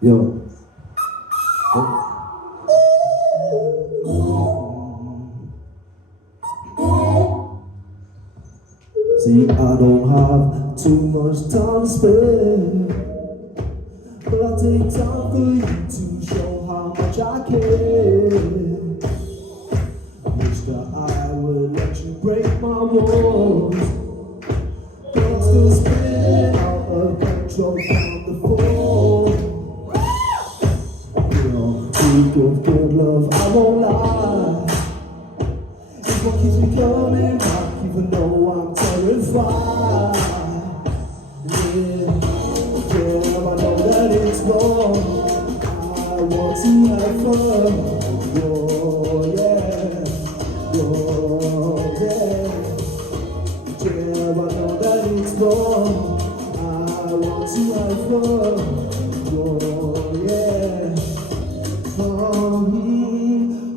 Yo. See, I don't have too much time to spare, but I'll take time for you to show how much I care. I wish that I would let you break my walls, but I'm still spinning out of control from the fall. You know, speak of good love, I won't lie. It's what keeps me coming back, even though I'm terrified. Yeah, I know that it's wrong. I want to have fun. Oh yeah, oh yeah. Yeah, I know that it's wrong. I want to have fun. Oh yeah.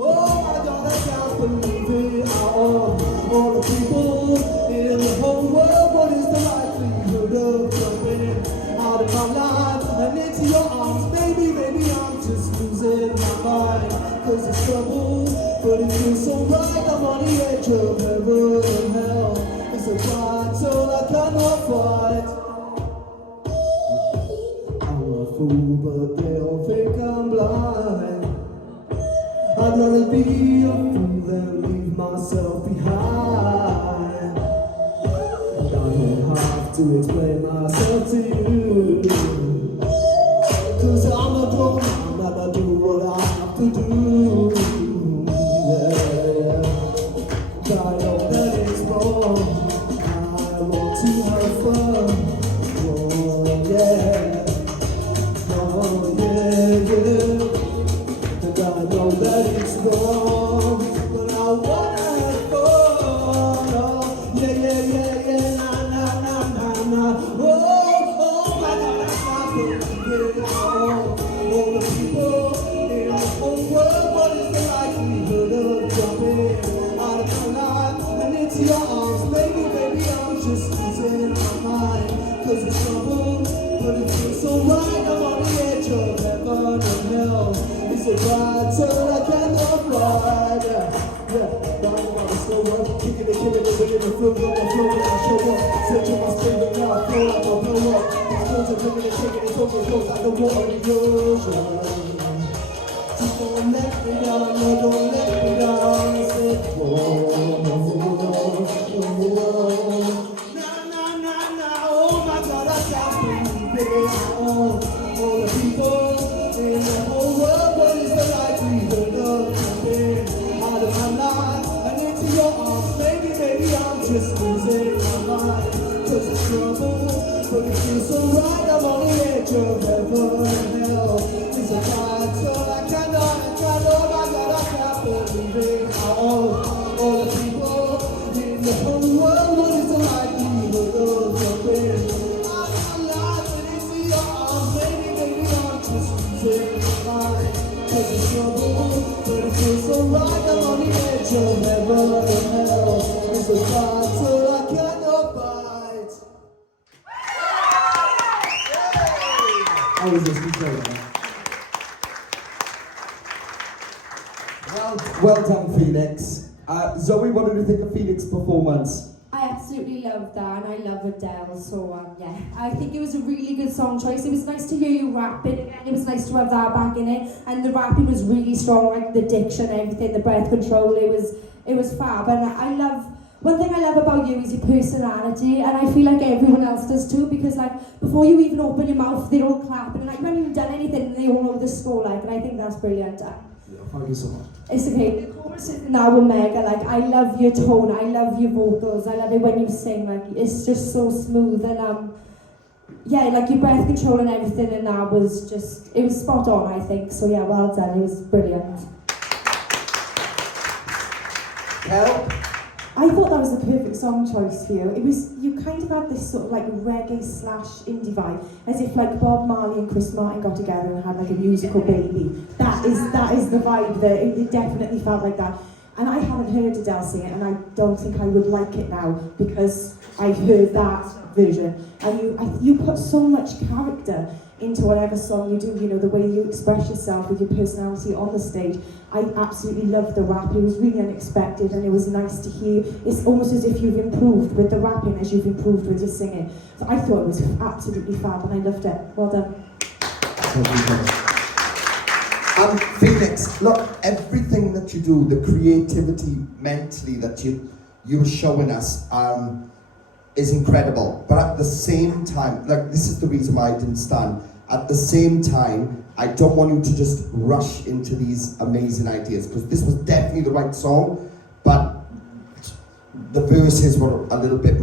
Oh my God, I can't believe it. All the people in the whole world, what is the likelihood of jumping out of my life and into your arms? Maybe I'm just losing my mind, 'cause it's trouble, but it feels so right. I'm on the edge of heaven and hell. It's a battle I cannot fight. I'm a fool, but they all think I'm blind. I'd rather be a fool than leave myself behind. And I don't have to explain myself to you, 'cause I'm a grown man and I do what I have to do. Yeah. But I know that it's wrong. I want to have fun. Oh yeah. Oh yeah, yeah. And I know that it's wrong, but I wanna have fun. Oh, yeah, yeah, yeah, yeah, na. Oh my God, I can't believe it. All the people in the whole world, what is the likelihood of jumping out of my life and into your arms? Maybe I'm just losing my mind, 'cause it's trouble, but it feels so right. I'm on the edge of heaven and hell. It's a battle I cannot ride. Yeah, down on the slow one, kicking it, killing it, bringing the flow, on the flow, when I show up. Searching my spirit now, I feel like I'll blow up. Explosive, bringing it, taking it, talking, goes like the water in the ocean. Just don't let me down, no, don't let me down. I said, whoa, nah, oh my God, I can't believe it. All the people in the whole world, what is the likelihood of jumping out of my life and into your arms? Maybe I'm just losing my mind, 'cause it's trouble, but it feels so right. I'm on the edge of heaven and hell. It's a battle I cannot, oh my God, I can't believe it. All the people in the whole world, what is the likelihood of jumping out of my life and into your arms? Maybe I'm just losing my mind, 'cause it's trouble, but it feels so right. I'm on the edge of heaven and hell. It's a battle I cannot fight. How was this? Well done, Phoenix. Zoe, what did you think of Phoenix's performance? I absolutely loved that, and I love Adele, so yeah. I think it was a really good song choice. It was nice to hear you rapping again. It was nice to have that back in it, and the rapping was really strong, like the diction, everything, the breath control. It was fab, and I love. One thing I love about you is your personality, and I feel like everyone else does too, because like before you even open your mouth, they're all clapping, and like you haven't even done anything, they all know the score, like, and I think that's brilliant. Thank you so much. It's okay. The chorus is now with Mega. Like, I love your tone. I love your vocals. I love it when you sing. Like, it's just so smooth. And yeah, like your breath control and everything. And that was just, it was spot on, I think. So yeah, well done. It was brilliant. Kel? I thought that was the perfect song choice for you. It was, you kind of had this sort of like reggae / indie vibe, as if like Bob Marley and Chris Martin got together and had like a musical baby. That is the vibe that it definitely felt like that. And I haven't heard Adele sing it, and I don't think I would like it now because I've heard that version. And you put so much character into whatever song you do, you know, the way you express yourself with your personality on the stage. I absolutely loved the rap. It was really unexpected and it was nice to hear. It's almost as if you've improved with the rapping as you've improved with your singing. So I thought it was absolutely fab and I loved it. Well done. Phoenix, look, everything that you do, the creativity mentally that you're showing us is incredible. But at the same time, like, this is the reason why I didn't stand. At the same time, I don't want you to just rush into these amazing ideas, because this was definitely the right song, but the verses were a little bit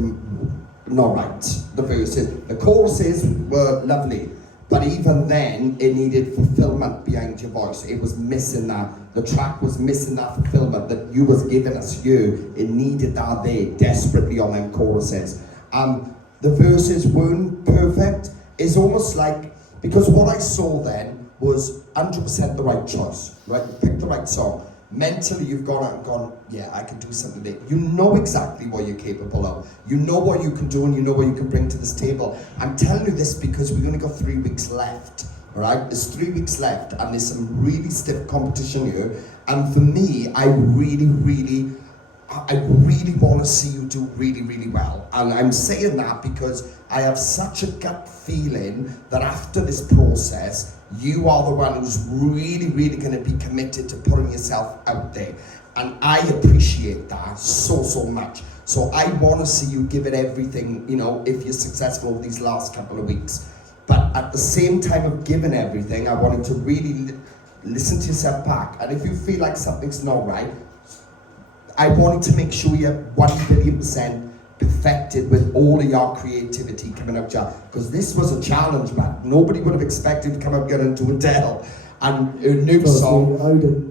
not right. The choruses were lovely, but even then, it needed fulfillment behind your voice. It was missing that. The track was missing that fulfillment that you was giving us. It needed that there desperately on them choruses. The verses weren't perfect. It's almost like, because what I saw then was 100% the right choice, right? You picked the right song. Mentally, you've gone out and gone, yeah, I can do something there. You know exactly what you're capable of. You know what you can do and you know what you can bring to this table. I'm telling you this because we've only got 3 weeks left, all right? There's 3 weeks left and there's some really stiff competition here. And for me, I really want to see you do really, really well. And I'm saying that because I have such a gut feeling that after this process, you are the one who's really, really going to be committed to putting yourself out there. And I appreciate that so much. So I want to see you give it everything, you know, if you're successful these last couple of weeks. But at the same time of giving everything, I want you to really listen to yourself back. And if you feel like something's not right, I wanted to make sure you're 1,000,000,000% perfected with all of your creativity coming out, because this was a challenge, man. Nobody would have expected to come out here and do Adele and a new song.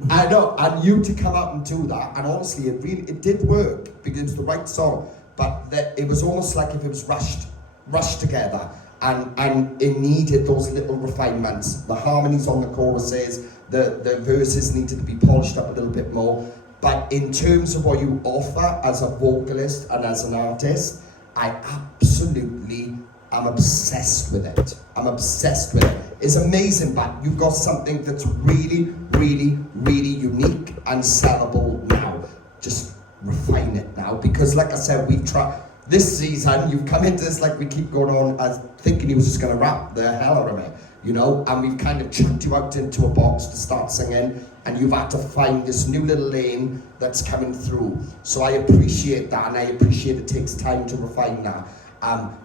I know, and you to come out and do that. And honestly, it did work because it was the right song. But it was almost like if it was rushed together, and it needed those little refinements. The harmonies on the choruses, the verses needed to be polished up a little bit more. But in terms of what you offer as a vocalist and as an artist, I absolutely am obsessed with it. I'm obsessed with it. It's amazing, but you've got something that's really, really, really unique and sellable now. Just refine it now, because like I said, we've tried. This season, you've come into this like we keep going on as thinking he was just going to rap the hell out of it, you know, and we've kind of chucked you out into a box to start singing, and you've had to find this new little lane that's coming through. So I appreciate that, and I appreciate it takes time to refine that.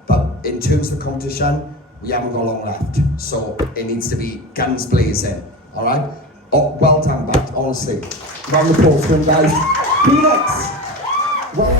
But in terms of competition, we haven't got long left, so it needs to be guns blazing, all right? Oh, well done, but honestly, round the applause for him, guys. Phoenix! Well,